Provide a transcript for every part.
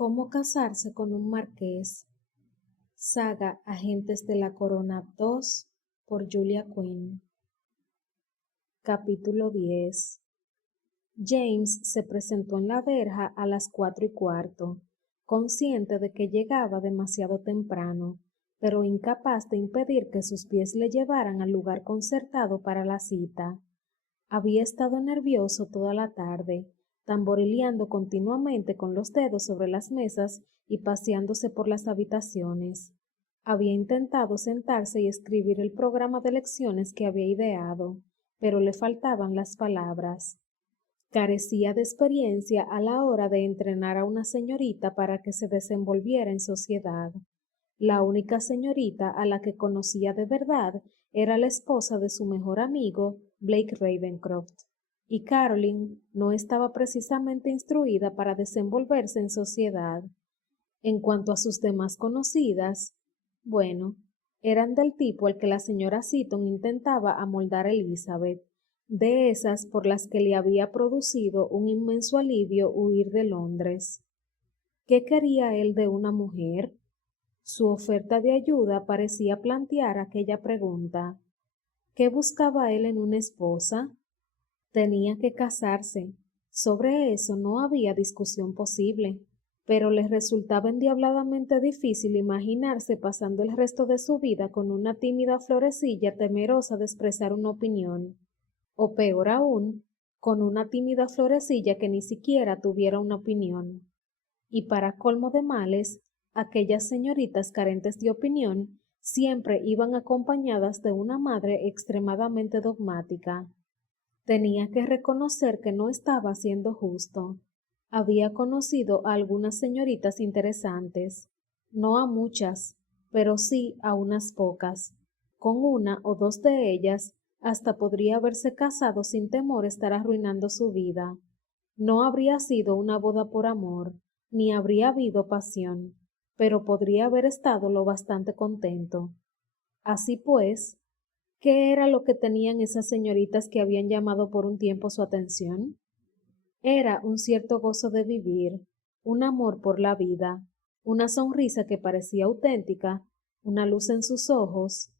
¿Cómo casarse con un marqués? Saga Agentes de la Corona 2 por Julia Quinn. Capítulo 10. James se presentó en la verja a las 4:15, consciente de que llegaba demasiado temprano, pero incapaz de impedir que sus pies le llevaran al lugar concertado para la cita. Había estado nervioso toda la tarde, tamborileando continuamente con los dedos sobre las mesas y paseándose por las habitaciones. Había intentado sentarse y escribir el programa de lecciones que había ideado, pero le faltaban las palabras. Carecía de experiencia a la hora de entrenar a una señorita para que se desenvolviera en sociedad. La única señorita a la que conocía de verdad era la esposa de su mejor amigo, Blake Ravencroft, y Caroline no estaba precisamente instruida para desenvolverse en sociedad. En cuanto a sus demás conocidas, bueno, eran del tipo al que la señora Seaton intentaba amoldar a Elizabeth, de esas por las que le había producido un inmenso alivio huir de Londres. ¿Qué quería él de una mujer? Su oferta de ayuda parecía plantear aquella pregunta. ¿Qué buscaba él en una esposa? Tenía que casarse. Sobre eso no había discusión posible, pero le resultaba endiabladamente difícil imaginarse pasando el resto de su vida con una tímida florecilla temerosa de expresar una opinión, o peor aún, con una tímida florecilla que ni siquiera tuviera una opinión. Y para colmo de males, aquellas señoritas carentes de opinión siempre iban acompañadas de una madre extremadamente dogmática. Tenía que reconocer que no estaba siendo justo. Había conocido a algunas señoritas interesantes, no a muchas, pero sí a unas pocas. Con una o dos de ellas hasta podría haberse casado sin temor a estar arruinando su vida. No habría sido una boda por amor, ni habría habido pasión, pero podría haber estado lo bastante contento. Así pues, ¿qué era lo que tenían esas señoritas que habían llamado por un tiempo su atención? Era un cierto gozo de vivir, un amor por la vida, una sonrisa que parecía auténtica, una luz en sus ojos.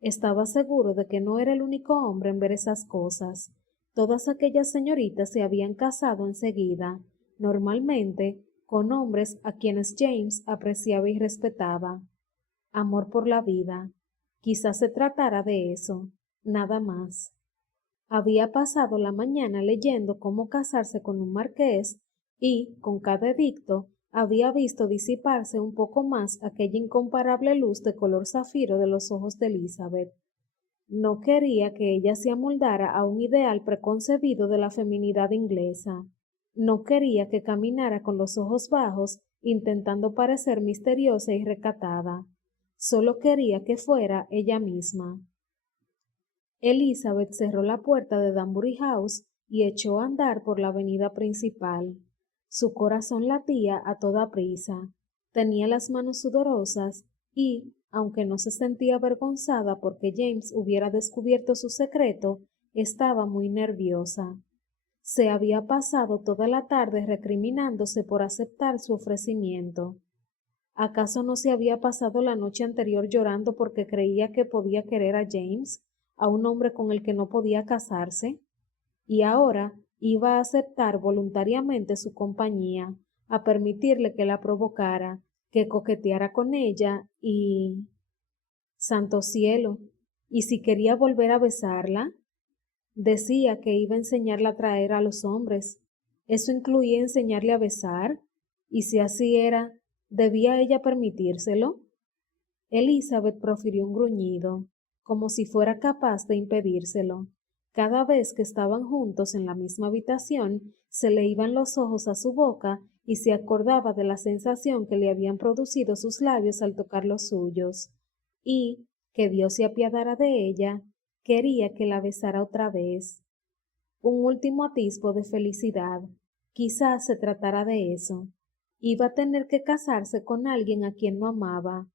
Estaba seguro de que no era el único hombre en ver esas cosas. Todas aquellas señoritas se habían casado enseguida, normalmente con hombres a quienes James apreciaba y respetaba. Amor por la vida. Quizás se tratara de eso, nada más. Había pasado la mañana leyendo cómo casarse con un marqués y, con cada edicto, había visto disiparse un poco más aquella incomparable luz de color zafiro de los ojos de Elizabeth. No quería que ella se amoldara a un ideal preconcebido de la feminidad inglesa. No quería que caminara con los ojos bajos, intentando parecer misteriosa y recatada. Solo quería que fuera ella misma. Elizabeth cerró la puerta de Danbury House y echó a andar por la avenida principal. Su corazón latía a toda prisa. Tenía las manos sudorosas y, aunque no se sentía avergonzada porque James hubiera descubierto su secreto, estaba muy nerviosa. Se había pasado toda la tarde recriminándose por aceptar su ofrecimiento. ¿Acaso no se había pasado la noche anterior llorando porque creía que podía querer a James, a un hombre con el que no podía casarse? Y ahora iba a aceptar voluntariamente su compañía, a permitirle que la provocara, que coqueteara con ella y... ¡Santo cielo! ¿Y si quería volver a besarla? Decía que iba a enseñarla a atraer a los hombres. ¿Eso incluía enseñarle a besar? Y si así era, ¿debía ella permitírselo? Elizabeth profirió un gruñido, como si fuera capaz de impedírselo. Cada vez que estaban juntos en la misma habitación, se le iban los ojos a su boca y se acordaba de la sensación que le habían producido sus labios al tocar los suyos. Y, que Dios se apiadara de ella, quería que la besara otra vez. Un último atisbo de felicidad. Quizás se tratara de eso. Iba a tener que casarse con alguien a quien no amaba,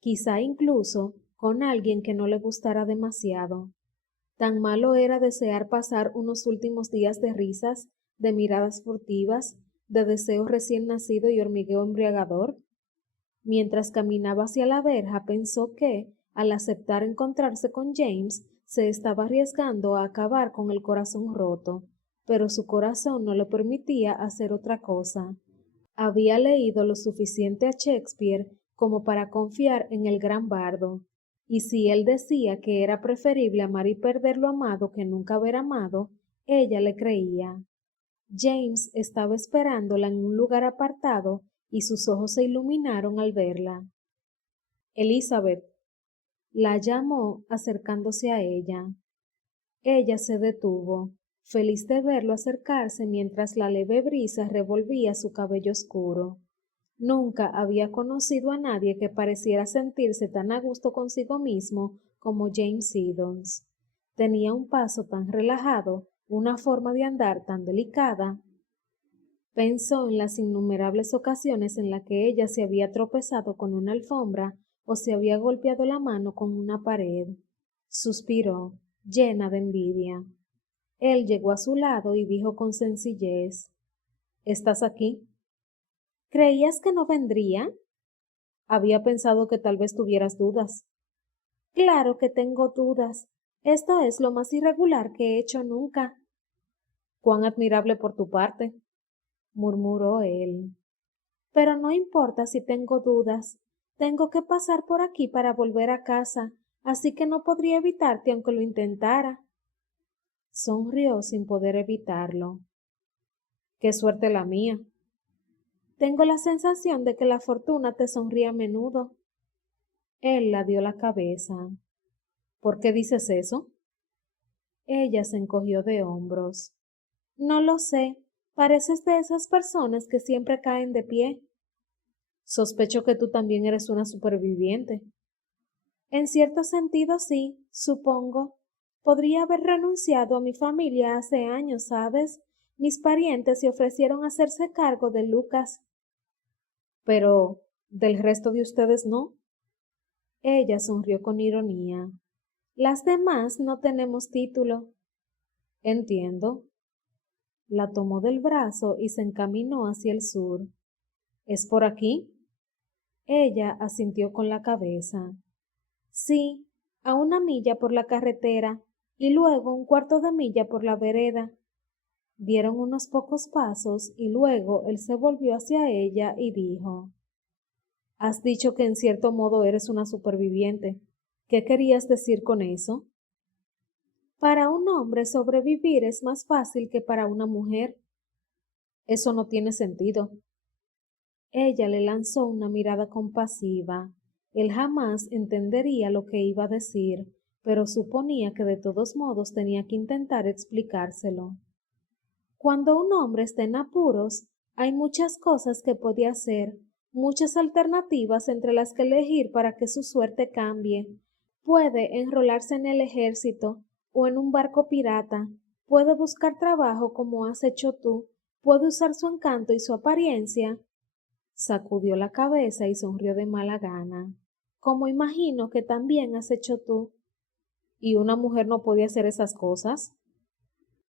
quizá incluso con alguien que no le gustara demasiado. Tan malo era desear pasar unos últimos días de risas, de miradas furtivas, de deseo recién nacido y hormigueo embriagador. Mientras caminaba hacia la verja, pensó que, al aceptar encontrarse con James, se estaba arriesgando a acabar con el corazón roto, pero su corazón no le permitía hacer otra cosa. Había leído lo suficiente a Shakespeare como para confiar en el gran bardo, y si él decía que era preferible amar y perder lo amado que nunca haber amado, ella le creía. James estaba esperándola en un lugar apartado y sus ojos se iluminaron al verla. Elizabeth, la llamó acercándose a ella. Ella se detuvo, feliz de verlo acercarse mientras la leve brisa revolvía su cabello oscuro. Nunca había conocido a nadie que pareciera sentirse tan a gusto consigo mismo como James Siddons. Tenía un paso tan relajado, una forma de andar tan delicada. Pensó en las innumerables ocasiones en las que ella se había tropezado con una alfombra o se había golpeado la mano con una pared. Suspiró, llena de envidia. Él llegó a su lado y dijo con sencillez: ¿Estás aquí? ¿Creías que no vendría? Había pensado que tal vez tuvieras dudas. Claro que tengo dudas. Esto es lo más irregular que he hecho nunca. Cuán admirable por tu parte, murmuró él. Pero no importa si tengo dudas. Tengo que pasar por aquí para volver a casa, así que no podría evitarte aunque lo intentara. Sonrió sin poder evitarlo. Qué suerte la mía. Tengo la sensación de que la fortuna te sonríe a menudo. Él la dio la cabeza. ¿Por qué dices eso? Ella se encogió de hombros. No lo sé. Pareces de esas personas que siempre caen de pie. Sospecho que tú también eres una superviviente. En cierto sentido sí, supongo. Podría haber renunciado a mi familia hace años, ¿sabes? Mis parientes se ofrecieron a hacerse cargo de Lucas. Pero, ¿del resto de ustedes no? Ella sonrió con ironía. Las demás no tenemos título. Entiendo. La tomó del brazo y se encaminó hacia el sur. ¿Es por aquí? Ella asintió con la cabeza. Sí, a 1 milla por la carretera y luego 1/4 de milla por la vereda. Dieron unos pocos pasos y luego él se volvió hacia ella y dijo: Has dicho que en cierto modo eres una superviviente. ¿Qué querías decir con eso? Para un hombre sobrevivir es más fácil que para una mujer. Eso no tiene sentido. Ella le lanzó una mirada compasiva. Él jamás entendería lo que iba a decir, pero suponía que de todos modos tenía que intentar explicárselo. Cuando un hombre está en apuros, hay muchas cosas que puede hacer, muchas alternativas entre las que elegir para que su suerte cambie. Puede enrolarse en el ejército o en un barco pirata, puede buscar trabajo como has hecho tú, puede usar su encanto y su apariencia. Sacudió la cabeza y sonrió de mala gana. Como imagino que también has hecho tú. ¿Y una mujer no puede hacer esas cosas?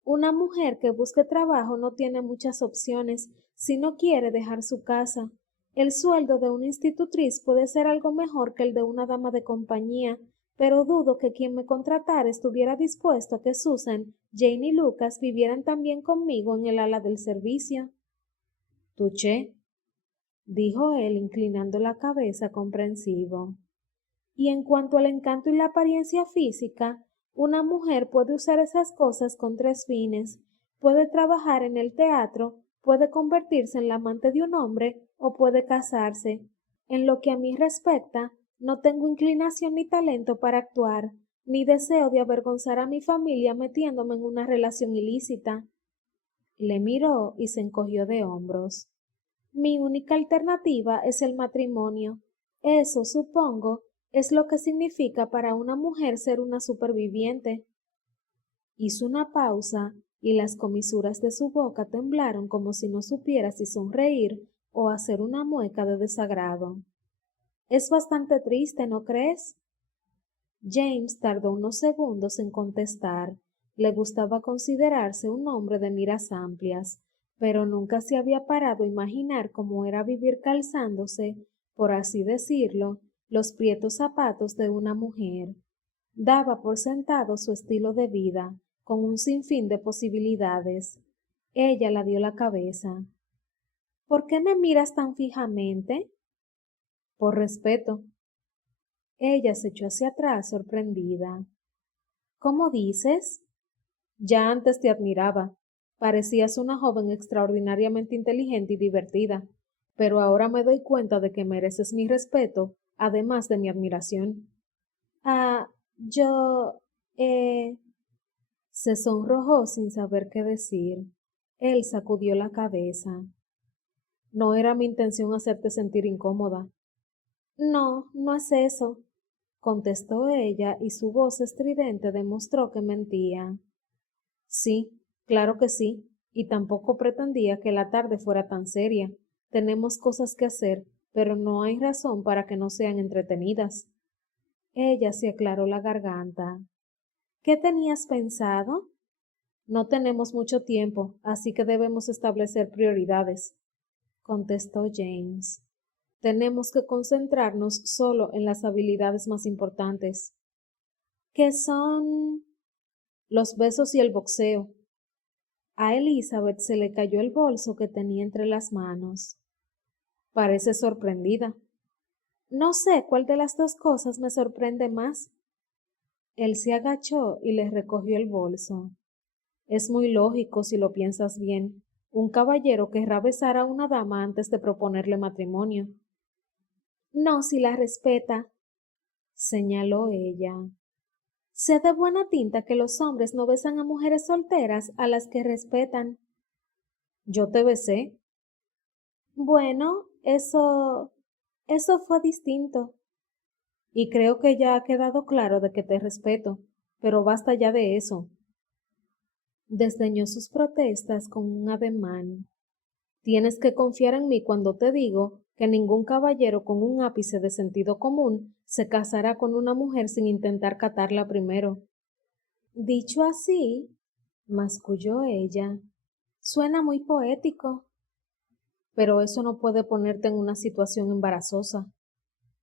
Una mujer que busque trabajo no tiene muchas opciones si no quiere dejar su casa. El sueldo de una institutriz puede ser algo mejor que el de una dama de compañía, pero dudo que quien me contratara estuviera dispuesto a que Susan, Jane y Lucas vivieran también conmigo en el ala del servicio. Touché, dijo él inclinando la cabeza comprensivo. Y en cuanto al encanto y la apariencia física, una mujer puede usar esas cosas con 3 fines. Puede trabajar en el teatro, puede convertirse en la amante de un hombre o puede casarse. En lo que a mí respecta, no tengo inclinación ni talento para actuar, ni deseo de avergonzar a mi familia metiéndome en una relación ilícita. Le miró y se encogió de hombros. Mi única alternativa es el matrimonio. Eso, supongo, es lo que significa para una mujer ser una superviviente. Hizo una pausa y las comisuras de su boca temblaron como si no supiera si sonreír o hacer una mueca de desagrado. Es bastante triste, ¿no crees? James tardó unos segundos en contestar. Le gustaba considerarse un hombre de miras amplias, pero nunca se había parado a imaginar cómo era vivir calzándose, por así decirlo, los prietos zapatos de una mujer. Daba por sentado su estilo de vida, con un sinfín de posibilidades. Ella la dio la cabeza. ¿Por qué me miras tan fijamente? Por respeto. Ella se echó hacia atrás sorprendida. ¿Cómo dices? Ya antes te admiraba. Parecías una joven extraordinariamente inteligente y divertida, pero ahora me doy cuenta de que mereces mi respeto, además de mi admiración. Ah, yo... eh... Se sonrojó sin saber qué decir. Él sacudió la cabeza. No era mi intención hacerte sentir incómoda. No, no es eso, contestó ella y su voz estridente demostró que mentía. Sí, claro que sí, y tampoco pretendía que la tarde fuera tan seria. Tenemos cosas que hacer, pero no hay razón para que no sean entretenidas. Ella se aclaró la garganta. ¿Qué tenías pensado? No tenemos mucho tiempo, así que debemos establecer prioridades, contestó James. Tenemos que concentrarnos solo en las habilidades más importantes, que son los besos y el boxeo. A Elizabeth se le cayó el bolso que tenía entre las manos. Parece sorprendida. No sé cuál de las dos cosas me sorprende más. Él se agachó y le recogió el bolso. Es muy lógico si lo piensas bien. Un caballero querrá besar a una dama antes de proponerle matrimonio. No, si la respeta, señaló ella. Sé de buena tinta que los hombres no besan a mujeres solteras a las que respetan. Yo te besé. Bueno, eso fue distinto. Y creo que ya ha quedado claro de que te respeto, pero basta ya de eso. Desdeñó sus protestas con un ademán. Tienes que confiar en mí cuando te digo que ningún caballero con un ápice de sentido común se casará con una mujer sin intentar catarla primero. Dicho así, masculló ella, suena muy poético, pero eso no puede ponerte en una situación embarazosa.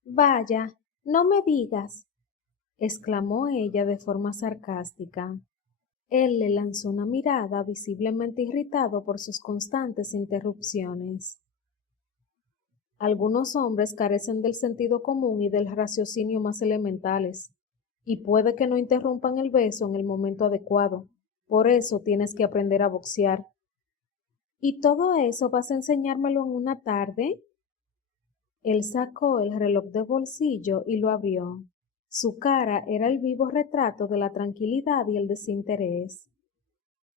Vaya, no me digas, exclamó ella de forma sarcástica. Él le lanzó una mirada visiblemente irritado por sus constantes interrupciones. Algunos hombres carecen del sentido común y del raciocinio más elementales, y puede que no interrumpan el beso en el momento adecuado. Por eso tienes que aprender a boxear. ¿Y todo eso vas a enseñármelo en una tarde? Él sacó el reloj de bolsillo y lo abrió. Su cara era el vivo retrato de la tranquilidad y el desinterés.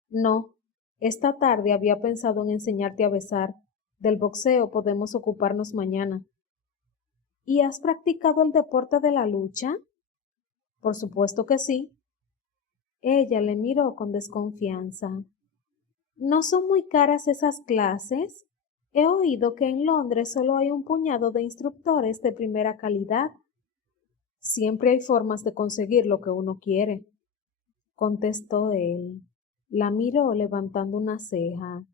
No, esta tarde había pensado en enseñarte a besar. Del boxeo podemos ocuparnos mañana. ¿Y has practicado el deporte de la lucha? Por supuesto que sí. Ella le miró con desconfianza. ¿No son muy caras esas clases? He oído que en Londres solo hay un puñado de instructores de primera calidad. Siempre hay formas de conseguir lo que uno quiere, contestó él. La miró levantando una ceja.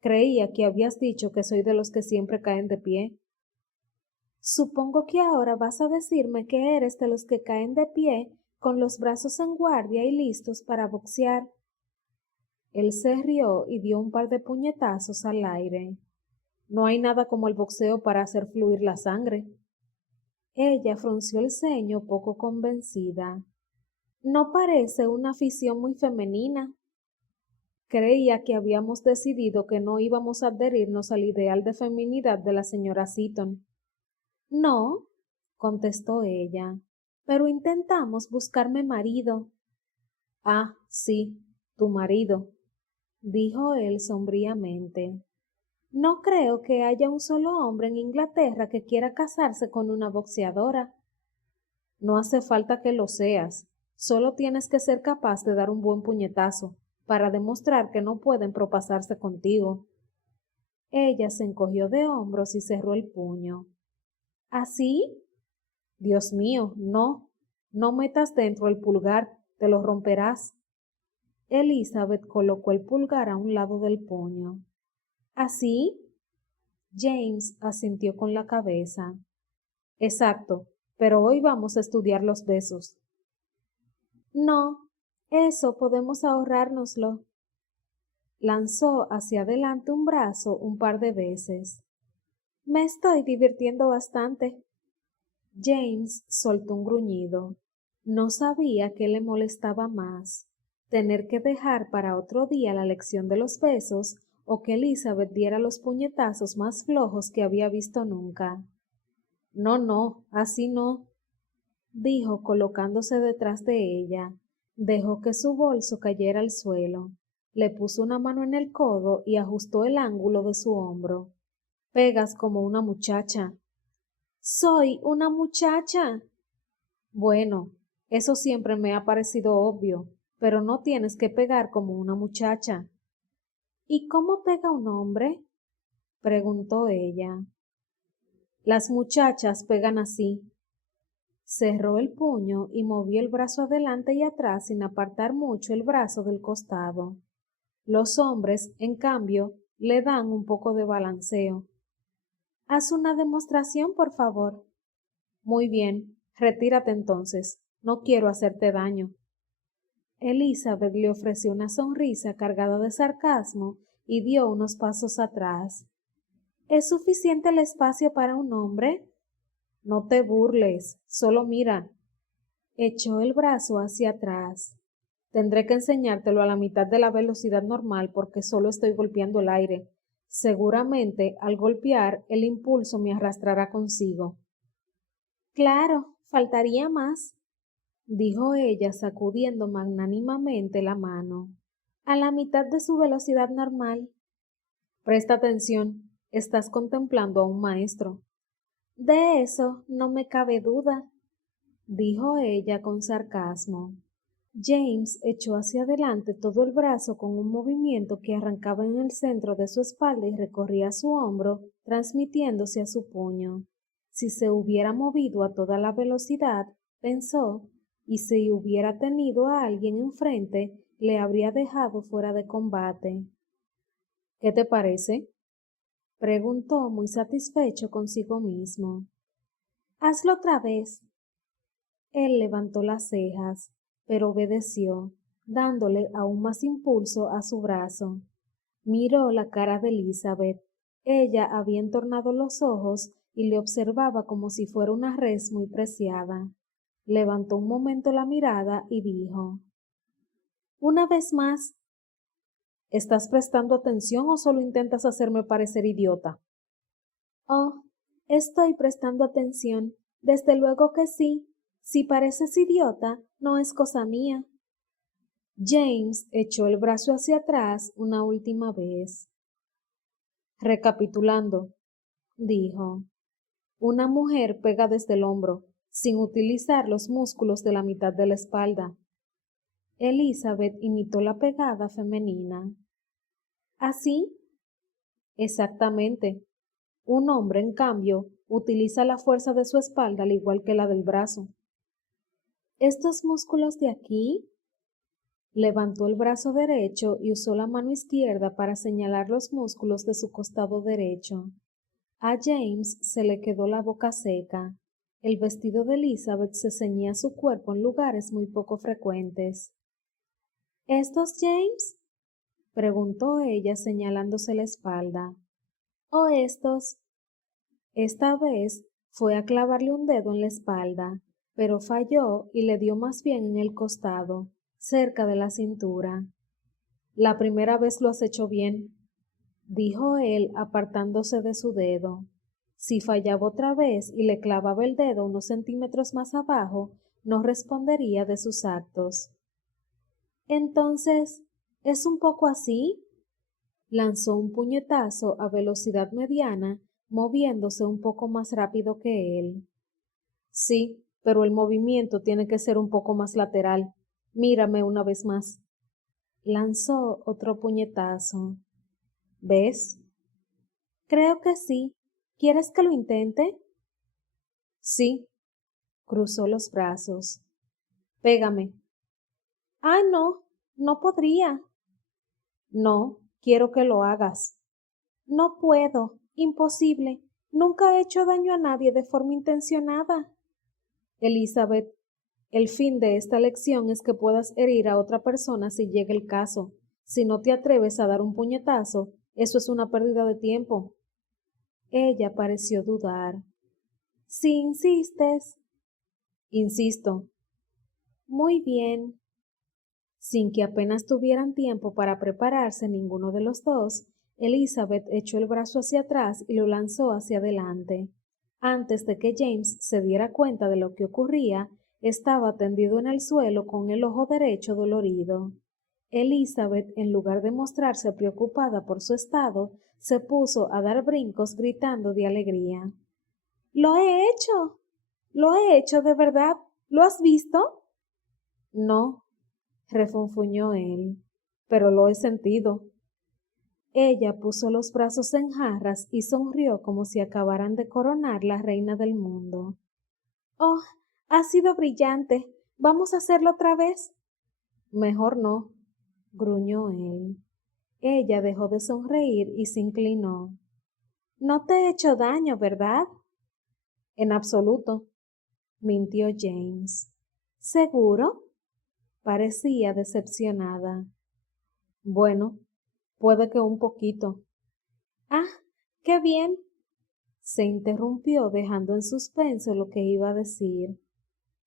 Creía que habías dicho que soy de los que siempre caen de pie. Supongo que ahora vas a decirme que eres de los que caen de pie con los brazos en guardia y listos para boxear. Él se rió y dio un par de puñetazos al aire. No hay nada como el boxeo para hacer fluir la sangre. Ella frunció el ceño poco convencida. No parece una afición muy femenina. Creía que habíamos decidido que no íbamos a adherirnos al ideal de feminidad de la señora Seaton. No, contestó ella, pero intentamos buscarme marido. Ah, sí, tu marido, dijo él sombríamente. No creo que haya un solo hombre en Inglaterra que quiera casarse con una boxeadora. No hace falta que lo seas, solo tienes que ser capaz de dar un buen puñetazo para demostrar que no pueden propasarse contigo. Ella se encogió de hombros y cerró el puño. ¿Así? Dios mío, no, no metas dentro el pulgar, te lo romperás. Elizabeth colocó el pulgar a un lado del puño. ¿Así? James asintió con la cabeza. Exacto, pero hoy vamos a estudiar los besos. No, eso podemos ahorrárnoslo. Lanzó hacia adelante un brazo un par de veces. Me estoy divirtiendo bastante. James soltó un gruñido. No sabía qué le molestaba más, tener que dejar para otro día la lección de los besos o que Elizabeth diera los puñetazos más flojos que había visto nunca. No, no, así no, dijo colocándose detrás de ella. Dejó que su bolso cayera al suelo. Le puso una mano en el codo y ajustó el ángulo de su hombro. Pegas como una muchacha. Soy una muchacha. Bueno, eso siempre me ha parecido obvio, pero no tienes que pegar como una muchacha. ¿Y cómo pega un hombre? Preguntó ella. Las muchachas pegan así. Cerró el puño y movió el brazo adelante y atrás sin apartar mucho el brazo del costado. Los hombres, en cambio, le dan un poco de balanceo. Haz una demostración, por favor. Muy bien, retírate entonces. No quiero hacerte daño. Elizabeth le ofreció una sonrisa cargada de sarcasmo y dio unos pasos atrás. ¿Es suficiente el espacio para un hombre? No te burles, solo mira. Echó el brazo hacia atrás. Tendré que enseñártelo a la mitad de la velocidad normal porque solo estoy golpeando el aire. Seguramente, al golpear, el impulso me arrastrará consigo. Claro, faltaría más, dijo ella sacudiendo magnánimamente la mano. A la mitad de su velocidad normal. Presta atención, estás contemplando a un maestro. De eso no me cabe duda, dijo ella con sarcasmo. James echó hacia adelante todo el brazo con un movimiento que arrancaba en el centro de su espalda y recorría su hombro, transmitiéndose a su puño. Si se hubiera movido a toda la velocidad, pensó, y si hubiera tenido a alguien enfrente, le habría dejado fuera de combate. ¿Qué te parece? Preguntó muy satisfecho consigo mismo. Hazlo otra vez. Él levantó las cejas, pero obedeció, dándole aún más impulso a su brazo. Miró la cara de Elizabeth. Ella había entornado los ojos y le observaba como si fuera una res muy preciada. Levantó un momento la mirada y dijo, una vez más. ¿Estás prestando atención o solo intentas hacerme parecer idiota? Oh, estoy prestando atención. Desde luego que sí. Si pareces idiota, no es cosa mía. James echó el brazo hacia atrás una última vez. Recapitulando, dijo, una mujer pega desde el hombro, sin utilizar los músculos de la mitad de la espalda. Elizabeth imitó la pegada femenina. ¿Así? Exactamente. Un hombre, en cambio, utiliza la fuerza de su espalda al igual que la del brazo. ¿Estos músculos de aquí? Levantó el brazo derecho y usó la mano izquierda para señalar los músculos de su costado derecho. A James se le quedó la boca seca. El vestido de Elizabeth se ceñía su cuerpo en lugares muy poco frecuentes. ¿Estos, James? Preguntó ella señalándose la espalda. ¿O estos? Esta vez fue a clavarle un dedo en la espalda, pero falló y le dio más bien en el costado, cerca de la cintura. La primera vez lo has hecho bien, dijo él apartándose de su dedo. Si fallaba otra vez y le clavaba el dedo unos centímetros más abajo, no respondería de sus actos. Entonces, ¿es un poco así? Lanzó un puñetazo a velocidad mediana, moviéndose un poco más rápido que él. Sí, pero el movimiento tiene que ser un poco más lateral. Mírame una vez más. Lanzó otro puñetazo. ¿Ves? Creo que sí. ¿Quieres que lo intente? Sí. Cruzó los brazos. Pégame. Ah, no, no podría. No, quiero que lo hagas. No puedo. Imposible. Nunca he hecho daño a nadie de forma intencionada. Elizabeth, el fin de esta lección es que puedas herir a otra persona si llega el caso. Si no te atreves a dar un puñetazo, eso es una pérdida de tiempo. Ella pareció dudar. Si insistes. Insisto. Muy bien. Sin que apenas tuvieran tiempo para prepararse ninguno de los dos, Elizabeth echó el brazo hacia atrás y lo lanzó hacia adelante. Antes de que James se diera cuenta de lo que ocurría, estaba tendido en el suelo con el ojo derecho dolorido. Elizabeth, en lugar de mostrarse preocupada por su estado, se puso a dar brincos gritando de alegría. ¡Lo he hecho! ¡Lo he hecho de verdad! ¿Lo has visto? No, refunfuñó él, pero lo he sentido. Ella puso los brazos en jarras y sonrió como si acabaran de coronar la reina del mundo. Oh, ha sido brillante. ¿Vamos a hacerlo otra vez? Mejor no, gruñó él. Ella dejó de sonreír y se inclinó. No te he hecho daño, ¿verdad? En absoluto, mintió James. ¿Seguro? Parecía decepcionada. Bueno, puede que un poquito. Ah, qué bien. Se interrumpió dejando en suspenso lo que iba a decir.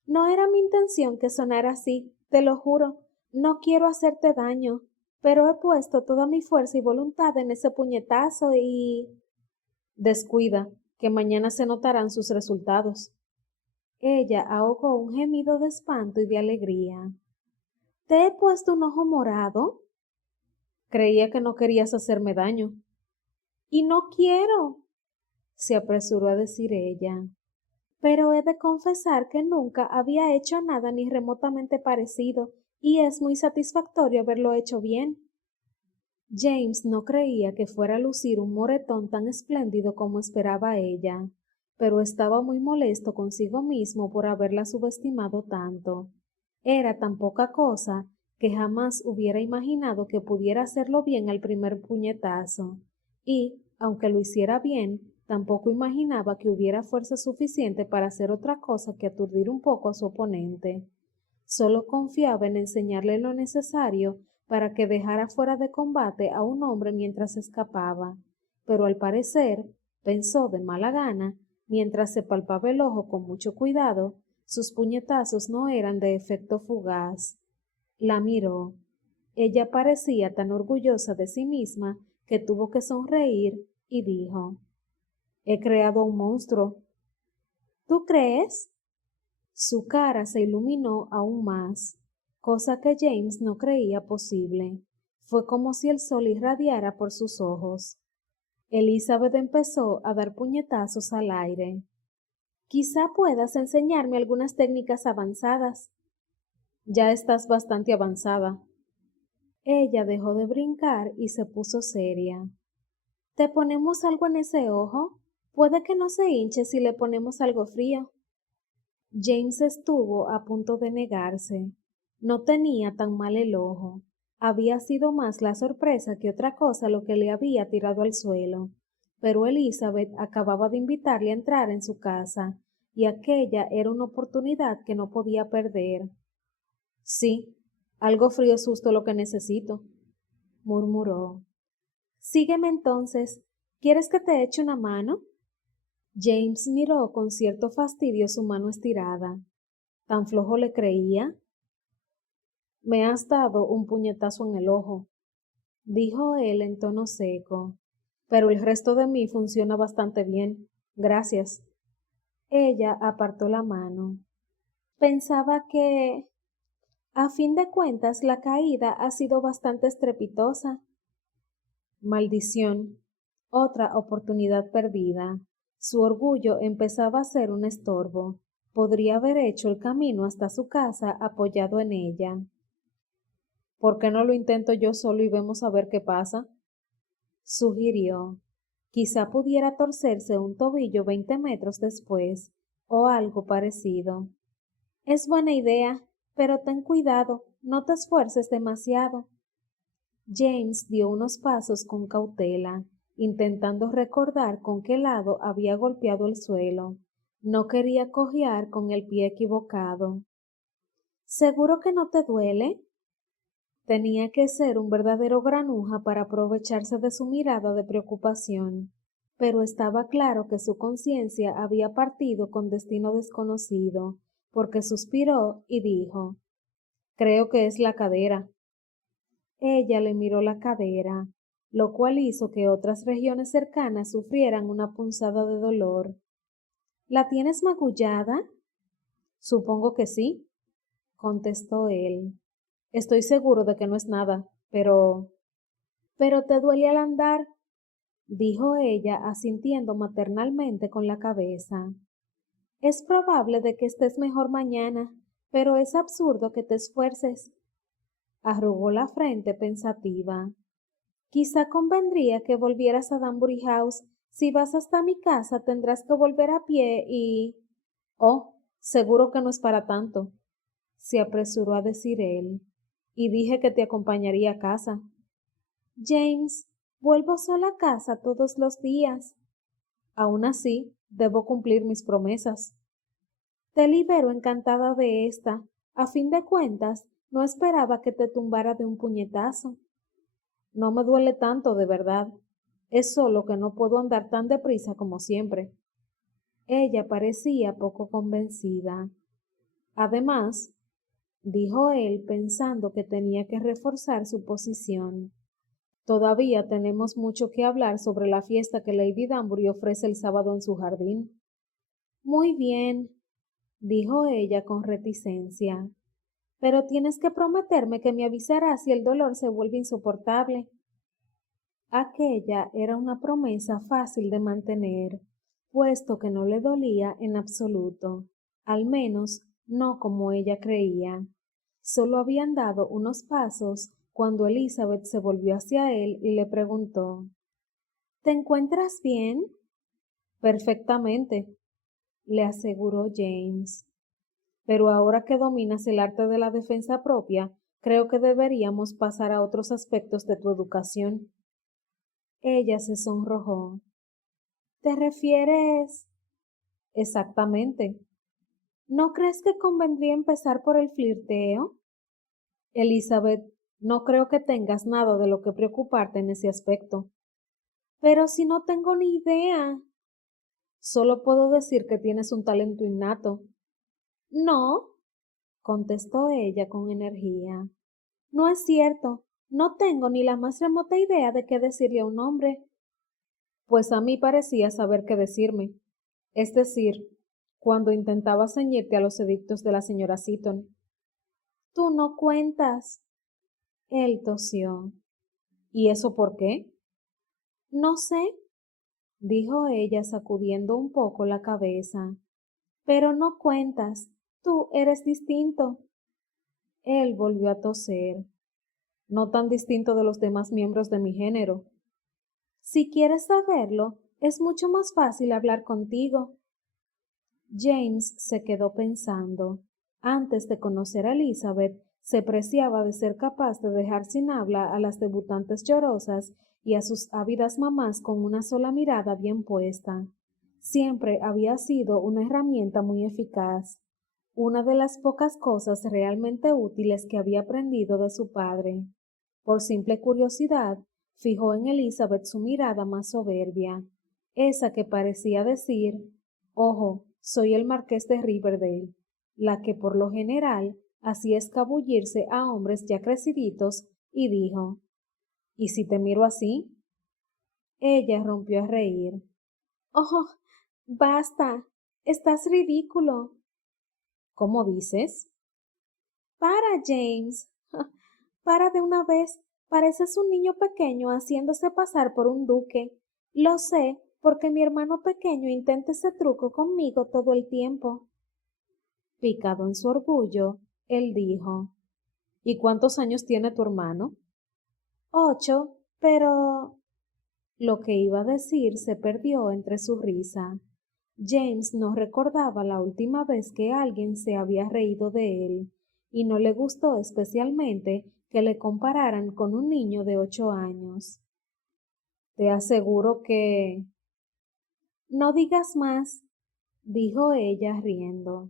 No era mi intención que sonara así, te lo juro. No quiero hacerte daño, pero he puesto toda mi fuerza y voluntad en ese puñetazo y... Descuida, que mañana se notarán sus resultados. Ella ahogó un gemido de espanto y de alegría. ¿Te he puesto un ojo morado? Creía que no querías hacerme daño. Y no quiero, se apresuró a decir ella. Pero he de confesar que nunca había hecho nada ni remotamente parecido, y es muy satisfactorio haberlo hecho bien. James no creía que fuera a lucir un moretón tan espléndido como esperaba ella, pero estaba muy molesto consigo mismo por haberla subestimado tanto. Era tan poca cosa que jamás hubiera imaginado que pudiera hacerlo bien al primer puñetazo, y, aunque lo hiciera bien, tampoco imaginaba que hubiera fuerza suficiente para hacer otra cosa que aturdir un poco a su oponente. Solo confiaba en enseñarle lo necesario para que dejara fuera de combate a un hombre mientras escapaba, pero al parecer, pensó de mala gana, mientras se palpaba el ojo con mucho cuidado, sus puñetazos no eran de efecto fugaz. La miró. Ella parecía tan orgullosa de sí misma que tuvo que sonreír y dijo, He creado un monstruo. ¿Tú crees? Su cara se iluminó aún más, cosa que James no creía posible. Fue como si el sol irradiara por sus ojos. Elizabeth empezó a dar puñetazos al aire. Quizá puedas enseñarme algunas técnicas avanzadas. Ya estás bastante avanzada. Ella dejó de brincar y se puso seria. ¿Te ponemos algo en ese ojo? Puede que no se hinche si le ponemos algo frío. James estuvo a punto de negarse. No tenía tan mal el ojo. Había sido más la sorpresa que otra cosa lo que le había tirado al suelo. Pero Elizabeth acababa de invitarle a entrar en su casa, y aquella era una oportunidad que no podía perder. Sí, algo frío es justo lo que necesito, murmuró. Sígueme entonces. ¿Quieres que te eche una mano? James miró con cierto fastidio su mano estirada. ¿Tan flojo le creía? Me has dado un puñetazo en el ojo, dijo él en tono seco, pero el resto de mí funciona bastante bien. Gracias. Ella apartó la mano. Pensaba que... A fin de cuentas, la caída ha sido bastante estrepitosa. Maldición. Otra oportunidad perdida. Su orgullo empezaba a ser un estorbo. Podría haber hecho el camino hasta su casa apoyado en ella. ¿Por qué no lo intento yo solo y vemos a ver qué pasa? Sugirió. Quizá pudiera torcerse un tobillo 20 metros después, o algo parecido. Es buena idea, pero ten cuidado, no te esfuerces demasiado. James dio unos pasos con cautela, intentando recordar con qué lado había golpeado el suelo. No quería cojear con el pie equivocado. ¿Seguro que no te duele? Tenía que ser un verdadero granuja para aprovecharse de su mirada de preocupación, pero estaba claro que su conciencia había partido con destino desconocido, porque suspiró y dijo, creo que es la cadera. Ella le miró la cadera, lo cual hizo que otras regiones cercanas sufrieran una punzada de dolor. ¿La tienes magullada? Supongo que sí, contestó él. Estoy seguro de que no es nada, pero... Pero te duele al andar, dijo ella, asintiendo maternalmente con la cabeza. Es probable de que estés mejor mañana, pero es absurdo que te esfuerces. Arrugó la frente pensativa. Quizá convendría que volvieras a Danbury House. Si vas hasta mi casa tendrás que volver a pie y... Oh, seguro que no es para tanto, se apresuró a decir él, y dije que te acompañaría a casa. James, vuelvo sola a casa todos los días. Aún así, debo cumplir mis promesas. Te libero encantada de esta. A fin de cuentas, no esperaba que te tumbara de un puñetazo. No me duele tanto, de verdad. Es solo que no puedo andar tan deprisa como siempre. Ella parecía poco convencida. Además, dijo él pensando que tenía que reforzar su posición. Todavía tenemos mucho que hablar sobre la fiesta que Lady Danbury ofrece el sábado en su jardín. Muy bien, dijo ella con reticencia, pero tienes que prometerme que me avisarás si el dolor se vuelve insoportable. Aquella era una promesa fácil de mantener, puesto que no le dolía en absoluto, al menos no como ella creía. Solo habían dado unos pasos cuando Elizabeth se volvió hacia él y le preguntó, ¿Te encuentras bien? Perfectamente, le aseguró James. Pero ahora que dominas el arte de la defensa propia, creo que deberíamos pasar a otros aspectos de tu educación. Ella se sonrojó. ¿Te refieres? Exactamente. ¿No crees que convendría empezar por el flirteo? Elizabeth, no creo que tengas nada de lo que preocuparte en ese aspecto. Pero si no tengo ni idea. Solo puedo decir que tienes un talento innato. No, contestó ella con energía. No es cierto. No tengo ni la más remota idea de qué decirle a un hombre. Pues a mí parecía saber qué decirme. Es decir, cuando intentaba ceñirte a los edictos de la señora Seaton. Tú no cuentas. Él tosió. ¿Y eso por qué? No sé, dijo ella sacudiendo un poco la cabeza. Pero no cuentas. Tú eres distinto. Él volvió a toser. No tan distinto de los demás miembros de mi género. Si quieres saberlo, es mucho más fácil hablar contigo. James se quedó pensando. Antes de conocer a Elizabeth, se preciaba de ser capaz de dejar sin habla a las debutantes llorosas y a sus ávidas mamás con una sola mirada bien puesta. Siempre había sido una herramienta muy eficaz, una de las pocas cosas realmente útiles que había aprendido de su padre. Por simple curiosidad, fijó en Elizabeth su mirada más soberbia, esa que parecía decir, ojo, soy el marqués de Riverdale, la que por lo general hacía escabullirse a hombres ya creciditos, y dijo, ¿y si te miro así? Ella rompió a reír. Oh, basta, estás ridículo. ¿Cómo dices? Para, James. Para de una vez. Pareces un niño pequeño haciéndose pasar por un duque. Lo sé, porque mi hermano pequeño intenta ese truco conmigo todo el tiempo. Picado en su orgullo, él dijo, ¿Y cuántos años tiene tu hermano? 8, pero... Lo que iba a decir se perdió entre su risa. James no recordaba la última vez que alguien se había reído de él, y no le gustó especialmente que le compararan con un niño de 8 años. Te aseguro que... No digas más, dijo ella riendo.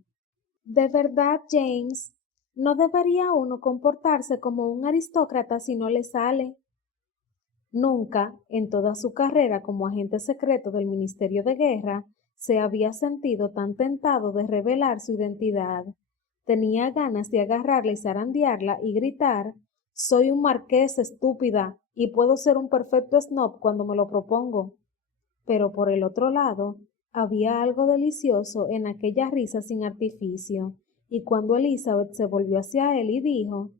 De verdad, James, no debería uno comportarse como un aristócrata si no le sale. Nunca, en toda su carrera como agente secreto del Ministerio de Guerra, se había sentido tan tentado de revelar su identidad. Tenía ganas de agarrarla y zarandearla y gritar: «Soy un marqués, estúpida, y puedo ser un perfecto snob cuando me lo propongo». Pero por el otro lado, había algo delicioso en aquella risa sin artificio, y cuando Elizabeth se volvió hacia él y dijo: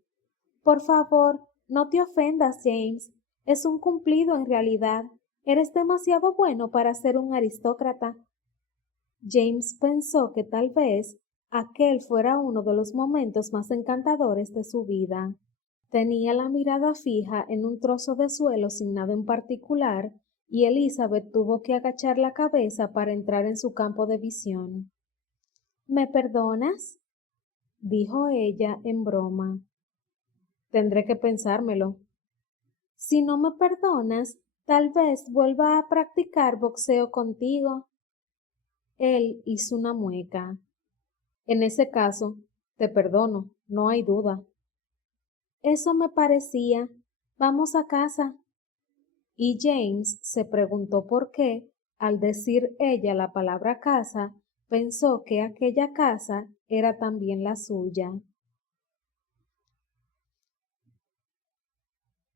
«Por favor, no te ofendas, James. Es un cumplido en realidad. Eres demasiado bueno para ser un aristócrata». James pensó que tal vez aquel fuera uno de los momentos más encantadores de su vida. Tenía la mirada fija en un trozo de suelo sin nada en particular, y Elizabeth tuvo que agachar la cabeza para entrar en su campo de visión. «¿Me perdonas?», dijo ella en broma. «Tendré que pensármelo». «Si no me perdonas, tal vez vuelva a practicar boxeo contigo». Él hizo una mueca. «En ese caso, te perdono, no hay duda». «Eso me parecía. Vamos a casa». Y James se preguntó por qué, al decir ella la palabra casa, pensó que aquella casa era también la suya.